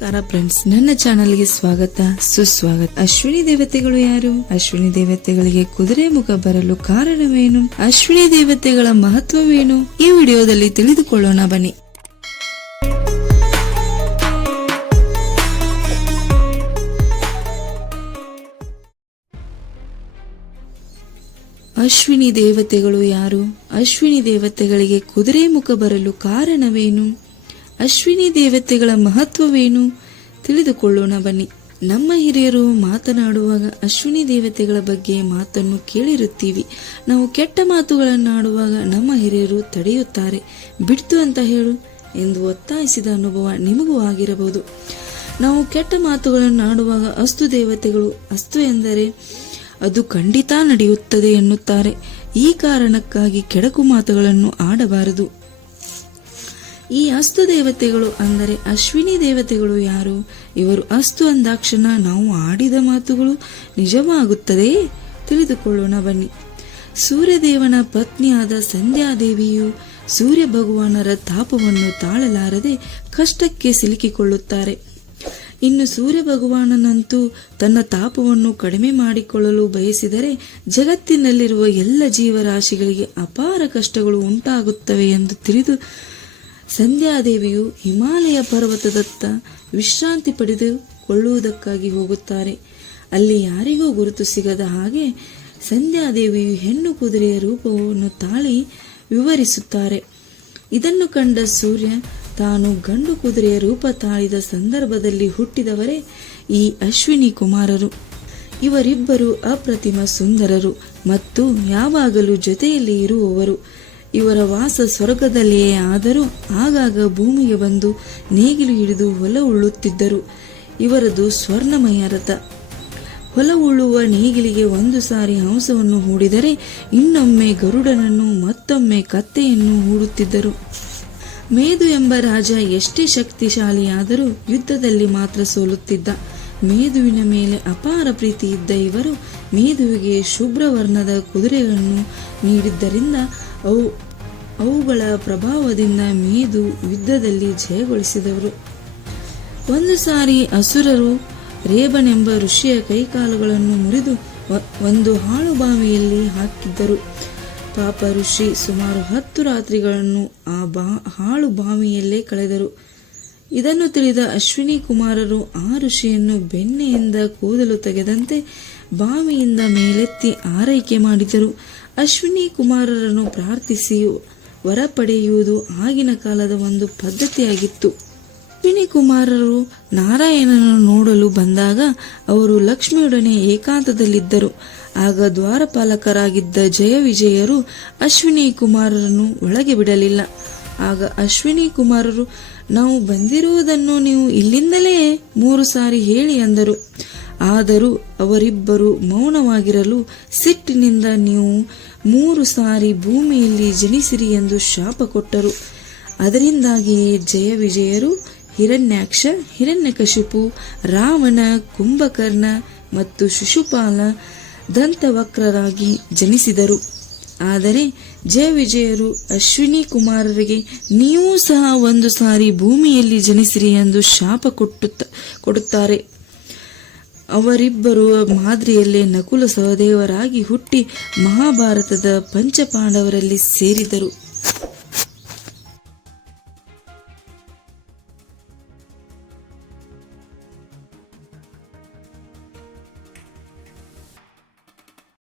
ನಮಸ್ಕಾರ ಫ್ರೆಂಡ್ಸ್, ನನ್ನ ಚಾನೆಲ್ಗೆ ಸ್ವಾಗತ ಸುಸ್ವಾಗತ. ಅಶ್ವಿನಿ ದೇವತೆಗಳು ಯಾರು? ಅಶ್ವಿನಿ ದೇವತೆಗಳಿಗೆ ಕುದುರೆ ಮುಖ ಬರಲು ಕಾರಣವೇನು? ಅಶ್ವಿನಿ ದೇವತೆಗಳ ಮಹತ್ವವೇನು? ಈ ವಿಡಿಯೋದಲ್ಲಿ ತಿಳಿದುಕೊಳ್ಳೋಣ ಬನ್ನಿ. ಅಶ್ವಿನಿ ದೇವತೆಗಳು ಯಾರು? ಅಶ್ವಿನಿ ದೇವತೆಗಳಿಗೆ ಕುದುರೆ ಮುಖ ಬರಲು ಕಾರಣವೇನು? ಅಶ್ವಿನಿ ದೇವತೆಗಳ ಮಹತ್ವವೇನು? ತಿಳಿದುಕೊಳ್ಳೋಣ ಬನ್ನಿ. ನಮ್ಮ ಹಿರಿಯರು ಮಾತನಾಡುವಾಗ ಅಶ್ವಿನಿ ದೇವತೆಗಳ ಬಗ್ಗೆ ಮಾತನ್ನು ಕೇಳಿರುತ್ತೀವಿ. ನಾವು ಕೆಟ್ಟ ಮಾತುಗಳನ್ನಾಡುವಾಗ ನಮ್ಮ ಹಿರಿಯರು ತಡೆಯುತ್ತಾರೆ. ಬಿಡ್ತು ಅಂತ ಹೇಳು ಎಂದು ಒತ್ತಾಯಿಸಿದ ಅನುಭವ ನಿಮಗೂ ಆಗಿರಬಹುದು. ನಾವು ಕೆಟ್ಟ ಮಾತುಗಳನ್ನು ಆಡುವಾಗ ಅಸ್ತು ದೇವತೆಗಳು ಅಸ್ತು ಎಂದರೆ ಅದು ಖಂಡಿತ ನಡೆಯುತ್ತದೆ ಎನ್ನುತ್ತಾರೆ. ಈ ಕಾರಣಕ್ಕಾಗಿ ಕೆಡಕು ಮಾತುಗಳನ್ನು ಆಡಬಾರದು. ಈ ಅಸ್ತು ದೇವತೆಗಳು ಅಂದರೆ ಅಶ್ವಿನಿ ದೇವತೆಗಳು ಯಾರು? ಇವರು ಅಸ್ತು ಅಂದಾಕ್ಷಣ ನಾವು ಆಡಿದ ಮಾತುಗಳು ನಿಜವಾಗುತ್ತದೆಯೇ? ತಿಳಿದುಕೊಳ್ಳೋಣ ಬನ್ನಿ. ಸೂರ್ಯದೇವನ ಪತ್ನಿಯಾದ ಸಂಧ್ಯಾದೇವಿಯು ಸೂರ್ಯ ಭಗವಾನರ ತಾಪವನ್ನು ತಾಳಲಾರದೆ ಕಷ್ಟಕ್ಕೆ ಸಿಲುಕಿಕೊಳ್ಳುತ್ತಾರೆ. ಇನ್ನು ಸೂರ್ಯ ಭಗವಾನನಂತೂ ತನ್ನ ತಾಪವನ್ನು ಕಡಿಮೆ ಮಾಡಿಕೊಳ್ಳಲು ಬಯಸಿದರೆ ಜಗತ್ತಿನಲ್ಲಿರುವ ಎಲ್ಲ ಜೀವರಾಶಿಗಳಿಗೆ ಅಪಾರ ಕಷ್ಟಗಳು ಉಂಟಾಗುತ್ತವೆ ಎಂದು ತಿಳಿದು ಸಂಧ್ಯಾದೇವಿಯು ಹಿಮಾಲಯ ಪರ್ವತದತ್ತ ವಿಶ್ರಾಂತಿ ಪಡೆದುಕೊಳ್ಳುವುದಕ್ಕಾಗಿ ಹೋಗುತ್ತಾರೆ. ಅಲ್ಲಿ ಯಾರಿಗೂ ಗುರುತು ಸಿಗದ ಹಾಗೆ ಸಂಧ್ಯಾದೇವಿಯು ಹೆಣ್ಣು ಕುದುರೆಯ ರೂಪವನ್ನು ತಾಳಿ ವಿವರಿಸುತ್ತಾರೆ. ಇದನ್ನು ಕಂಡ ಸೂರ್ಯ ತಾನು ಗಂಡು ಕುದುರೆಯ ರೂಪ ತಾಳಿದ ಸಂದರ್ಭದಲ್ಲಿ ಹುಟ್ಟಿದವರೇ ಈ ಅಶ್ವಿನಿ ಕುಮಾರರು. ಇವರಿಬ್ಬರು ಅಪ್ರತಿಮ ಸುಂದರರು ಮತ್ತು ಯಾವಾಗಲೂ ಜೊತೆಯಲ್ಲಿ ಇರುವವರು. ಇವರ ವಾಸ ಸ್ವರ್ಗದಲ್ಲಿಯೇ ಆದರೂ ಆಗಾಗ ಭೂಮಿಗೆ ಬಂದು ನೇಗಿಲು ಹಿಡಿದು ಹೊಲ ಉಳ್ಳುತ್ತಿದ್ದರು. ಇವರದು ಸ್ವರ್ಣಮಯ ರಥ. ಹೊಲ ಉಳ್ಳುವ ನೇಗಿಲಿಗೆ ಒಂದು ಸಾರಿ ಹಂಸವನ್ನು ಹೂಡಿದರೆ ಇನ್ನೊಮ್ಮೆ ಗರುಡನನ್ನು ಮತ್ತೊಮ್ಮೆ ಕತ್ತೆಯನ್ನು ಹೂಡುತ್ತಿದ್ದರು. ಮೇದು ಎಂಬ ರಾಜ ಎಷ್ಟೇ ಶಕ್ತಿಶಾಲಿಯಾದರೂ ಯುದ್ಧದಲ್ಲಿ ಮಾತ್ರ ಸೋಲುತ್ತಿದ್ದ. ಮೇದುವಿನ ಮೇಲೆ ಅಪಾರ ಪ್ರೀತಿ ಇದ್ದ ಇವರು ಮೇದುವಿಗೆ ಶುಭ್ರವರ್ಣದ ಕುದುರೆಗಳನ್ನು ನೀಡಿದ್ದರಿಂದ ಅವುಗಳ ಪ್ರಭಾವದಿಂದ ಮೇದು ಯುದ್ಧದಲ್ಲಿ ಜಯಗೊಳಿಸಿದವರು. ಒಂದು ಸಾರಿ ಅಸುರರು ರೇಬನೆಂಬ ಋಷಿಯ ಕೈಕಾಲುಗಳನ್ನು ಮುರಿದು ಒಂದು ಹಾಳು ಬಾವಿಯಲ್ಲಿ ಹಾಕಿದ್ದರು. ಪಾಪ ಋಷಿ ಸುಮಾರು 10 ರಾತ್ರಿಗಳನ್ನು ಆ ಹಾಳು ಬಾವಿಯಲ್ಲೇ ಕಳೆದರು. ಇದನ್ನು ತಿಳಿದ ಅಶ್ವಿನಿ ಕುಮಾರರು ಆ ಋಷಿಯನ್ನು ಬೆಣ್ಣೆಯಿಂದ ಕೂದಲು ತೆಗೆದಂತೆ ಬಾವಿಯಿಂದ ಮೇಲೆತ್ತಿ ಆರೈಕೆ ಮಾಡಿದರು. ಅಶ್ವಿನಿ ಕುಮಾರರನ್ನು ಪ್ರಾರ್ಥಿಸಿ ವರ ಪಡೆಯುವುದು ಆಗಿನ ಕಾಲದ ಒಂದು ಪದ್ಧತಿಯಾಗಿತ್ತು. ಅಶ್ವಿನಿ ಕುಮಾರರು ನಾರಾಯಣನನ್ನು ನೋಡಲು ಬಂದಾಗ ಅವರು ಲಕ್ಷ್ಮಿಯೊಡನೆ ಏಕಾಂತದಲ್ಲಿದ್ದರು. ಆಗ ದ್ವಾರಪಾಲಕರಾಗಿದ್ದ ಜಯ ವಿಜಯರು ಅಶ್ವಿನಿ ಕುಮಾರರನ್ನು ಒಳಗೆ ಬಿಡಲಿಲ್ಲ. ಆಗ ಅಶ್ವಿನಿ ಕುಮಾರರು, ನಾವು ಬಂದಿರುವುದನ್ನು ನೀವು ಇಲ್ಲಿಂದಲೇ 3 ಸಾರಿ ಹೇಳಿ ಅಂದರು. ಆದರೂ ಅವರಿಬ್ಬರು ಮೌನವಾಗಿರಲು ಸಿಟ್ಟಿನಿಂದ ನೀವು 3 ಸಾರಿ ಭೂಮಿಯಲ್ಲಿ ಜನಿಸಿರಿ ಎಂದು ಶಾಪ ಕೊಟ್ಟರು. ಅದರಿಂದಾಗಿಯೇ ಜಯ ವಿಜಯರು ಹಿರಣ್ಯಾಕ್ಷ, ಹಿರಣ್ಯಕಶಿಪು, ರಾವಣ, ಕುಂಭಕರ್ಣ ಮತ್ತು ಶಿಶುಪಾಲ ದಂತವಕ್ರರಾಗಿ ಜನಿಸಿದರು. ಆದರೆ ಜಯ ವಿಜಯರು ಅಶ್ವಿನಿ ಕುಮಾರರಿಗೆ ನೀವು ಸಹ 1 ಸಾರಿ ಭೂಮಿಯಲ್ಲಿ ಜನಿಸಿರಿ ಎಂದು ಶಾಪ ಕೊಡುತ್ತಾರೆ. ಅವರಿಬ್ಬರು ಮಾದರಿಯಲ್ಲೇ ನಕುಲ ಸಹದೇವರಾಗಿ ಹುಟ್ಟಿ ಮಹಾಭಾರತದ ಪಂಚಪಾಂಡವರಲ್ಲಿ ಸೇರಿದರು.